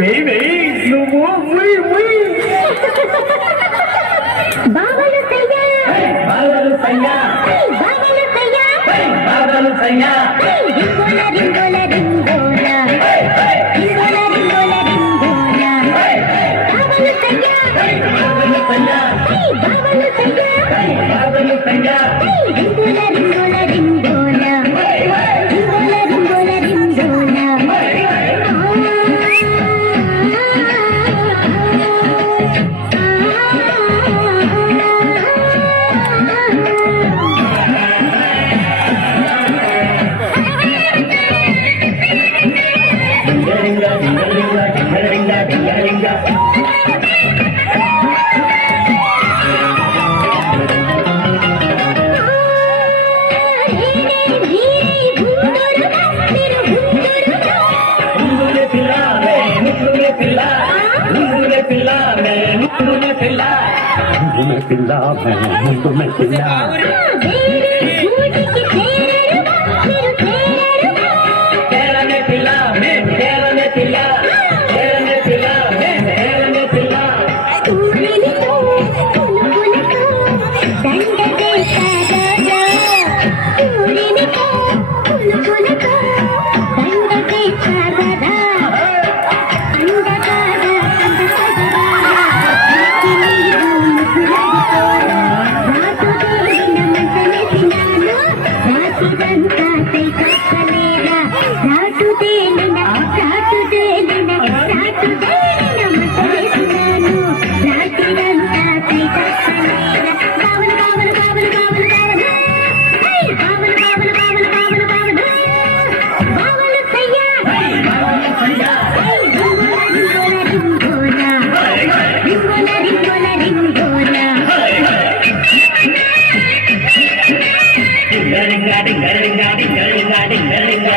వెయ్యి వెయ్యి నువ్వు ముయ్ ముయ్ బావలు సయ్యా బావలు సయ్యా బావలు సయ్యా బావలు సయ్యా రింగోల రింగోల రింగోల రింగోల రింగోల రింగోల బావలు సయ్యా బావలు సయ్యా బావలు సయ్యా బావలు సయ్యా రింగోల రింగోల రింగోల రింగోల రింగోల రింగోల డింగరింగా డింగరింగా డింగరింగా డింగరింగా ఉండులే పిల్ల ఉండులే పిల్ల ఉండులే పిల్ల ఉండులే పిల్ల ఉండులే పిల్ల ఉండులే పిల్ల కేరళ పిల్ల కేరళ పిల్ల కేరళ పిల్ల కేరళ పిల్ల డింగరింగా డింగరింగా డింగరింగా డింగరింగా